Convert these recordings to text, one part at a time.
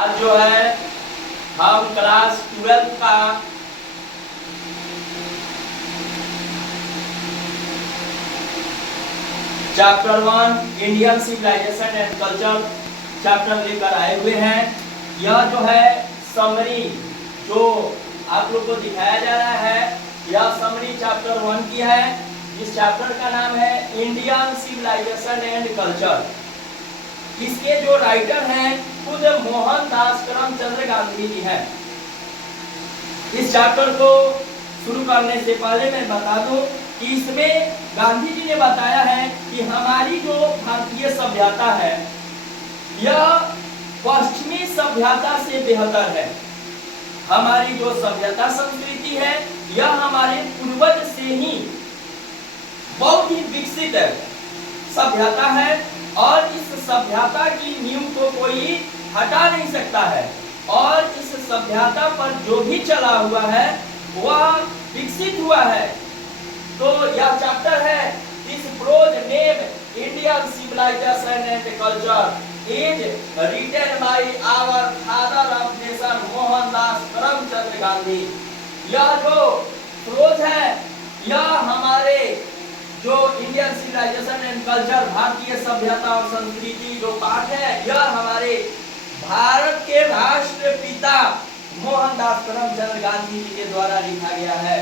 आज जो है हम क्लास 12 का chapter 1 Indian civilisation and culture chapter लेकर आए हुए हैं। यह जो है समरी जो आप लोग को दिखाया जा रहा है, यह समरी चैप्टर 1 की है। इस चैप्टर का नाम है इंडियन सिविलाइजेशन एंड कल्चर। इसके जो राइटर हैं खुद मोहनदास करमचंद गांधी जी हैं। इस चैप्टर को शुरू करने से पहले मैं बता दूं कि इसमें गांधी जी ने बताया है कि हमारी जो भारतीय सभ्यता है यह पश्चिमी सभ्यता से बेहतर है। हमारी जो सभ्यता संस्कृति है यह हमारे पूर्वज से ही बहुत ही विकसित सभ्यता है और इस सभ्यता की नींव को कोई हटा नहीं सकता है और इस सभ्यता पर जो भी चला हुआ है वह विकसित हुआ है। तो यह चैप्टर है this prose name Indian civilisation and culture is written by our father of nation Mohandas Karamchand Gandhi. यह जो प्रोज है यह हमारे जो इंडियन सिविलाइजेशन एंड कल्चर भारतीय सभ्यता और संस्कृति जो पाठ है यह हमारे भारत के राष्ट्रपिता मोहनदास करमचंद गांधी जी के द्वारा लिखा गया है।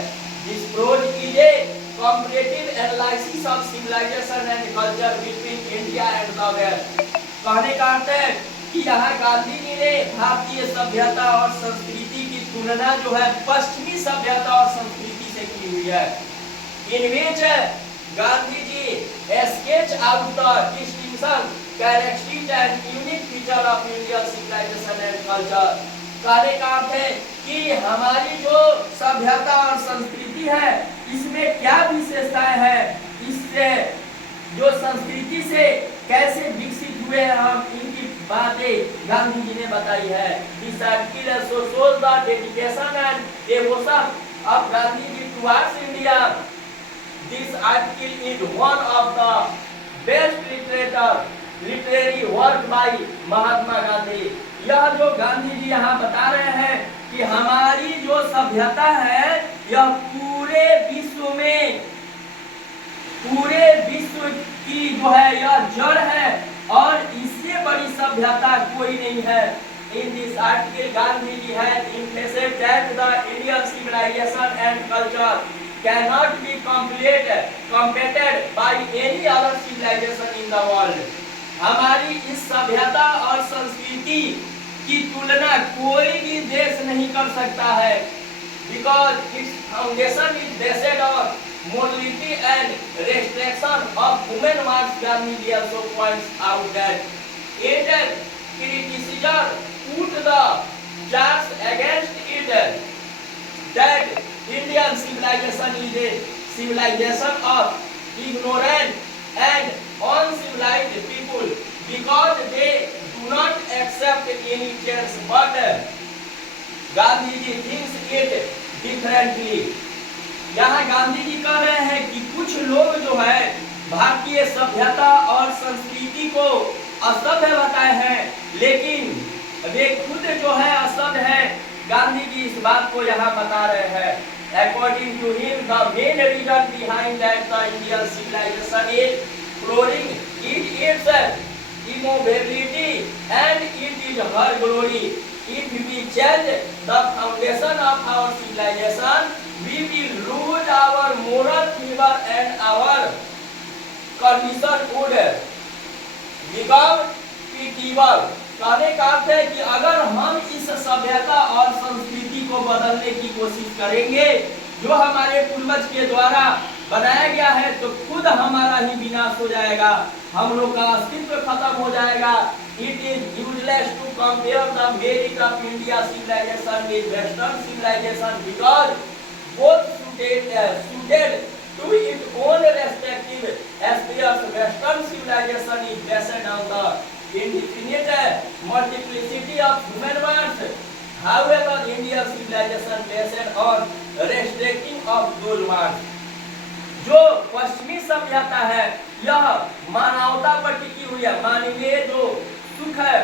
This prose is a comparative analysis of civilisation and culture between India and the West. कहने का अर्थ है कि यहाँ गांधी जी ने भारतीय सभ्यता और संस्कृति की तुलना जो है पश्चिमी सभ्यता और संस्कृति से की हुई है। इन विच Gandhi ji sketch out the distinction, characteristics and unique feature of Indian civilization and culture। कहने का अर्थ है कि हमारी जो सभ्यता और संस्कृति है इसमें क्या विशेषताएं हैं, इससे जो संस्कृति से कैसे विकसित हुए हैं हम इनकी बातें गांधी जी ने बताई है। This article shows the dedication and devotion of Gandhi ji towards India। This article is one of the best literary work by Mahatma Gandhi. यह जो गांधी जी यहाँ बता रहे हैं कि हमारी जो सभ्यता है यह पूरे विश्व की जो है यह जड़ है और इससे बड़ी सभ्यता कोई नहीं है। In this article, Gandhi ji has emphasized that the Indian civilization and culture cannot be competed by any other civilization in the world। हमारी इस सभ्यता और संस्कृति की तुलना कोई भी देश नहीं कर सकता है। Because its foundation is based on morality and restriction of human rights। Gandhi ji also points out that it criticism put the charge against it that Indian civilization is a civilization of ignorant and uncivilized people because they do not accept any change, but Gandhi ji thinks it differently। यहाँ गांधी जी कह रहे हैं कि कुछ लोग जो है भारतीय सभ्यता और संस्कृति को असभ्य बताए हैं लेकिन वे खुद जो है असभ्य है। गांधी जी इस बात को यहाँ बता रहे हैं। According to him, the main reason behind that the Indian civilization is flourishing is its immovability and it is her glory। If we change the foundation of our civilization, we will lose our moral fiber and our condition would become pitiable। कहने का अर्थ है कि अगर हम इस सभ्यता और संस्कृति को बदलने की कोशिश करेंगे जो हमारे पूर्वज के द्वारा बनाया गया है तो खुद हमारा ही विनाश हो जाएगा, हम लोग का अस्तित्व खत्म हो जाएगा। It is useless to compare the merit of India civilisation with western civilisation because both suited to its own respective aspects। Western civilisation is based on the indefinite multiplicity of human wants, however Indian civilization based on restricting of those wants। जो पश्चिमी सभ्यता है यह मानवता पर टिकी हुई है। मानवीय जो सुख है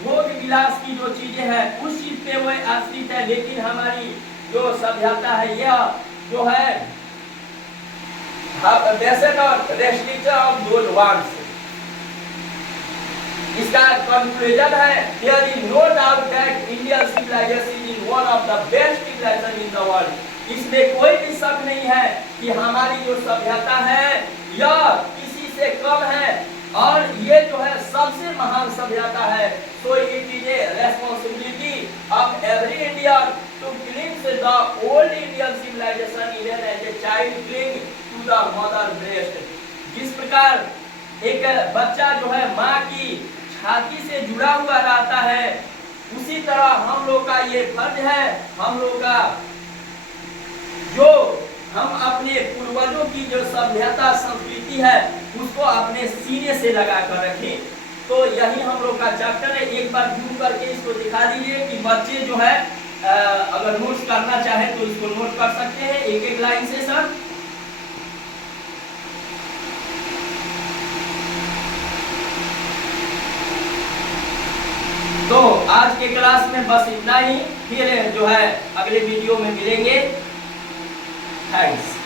भोग विलास की जो चीजें हैं उस चीज पे वो आश्रित है, लेकिन हमारी जो सभ्यता है यह जो है रेस्ट्रिक्शन ऑफ दोज वांट्स। इसका कंक्लूजन है there is no doubt that Indian civilisation is one of the best civilisation in the world. इसमें कोई भी शक नहीं है कि हमारी जो सभ्यता है यह किसी से कम है और ये जो है सबसे महान सभ्यता है। So it is a responsibility of every Indian to cling the old Indian civilisation even as a child cling to the mother breast. जिस प्रकार एक बच्चा जो है माँ की छाती से जुड़ा हुआ रहता है, उसी तरह हम लोग का ये फर्ज है, हम लोग का जो हम अपने पूर्वजों की जो सभ्यता संस्कृति है उसको अपने सीने से लगा कर रखें। तो यही हम लोग का चैप्टर है। एक बार जूम करके इसको दिखा दीजिए कि बच्चे जो है अगर नोट्स करना चाहे तो इसको नोट कर सकते हैं एक एक लाइन से सर। तो आज के क्लास में बस इतना ही, फिर जो है अगले वीडियो में मिलेंगे। थैंक्स।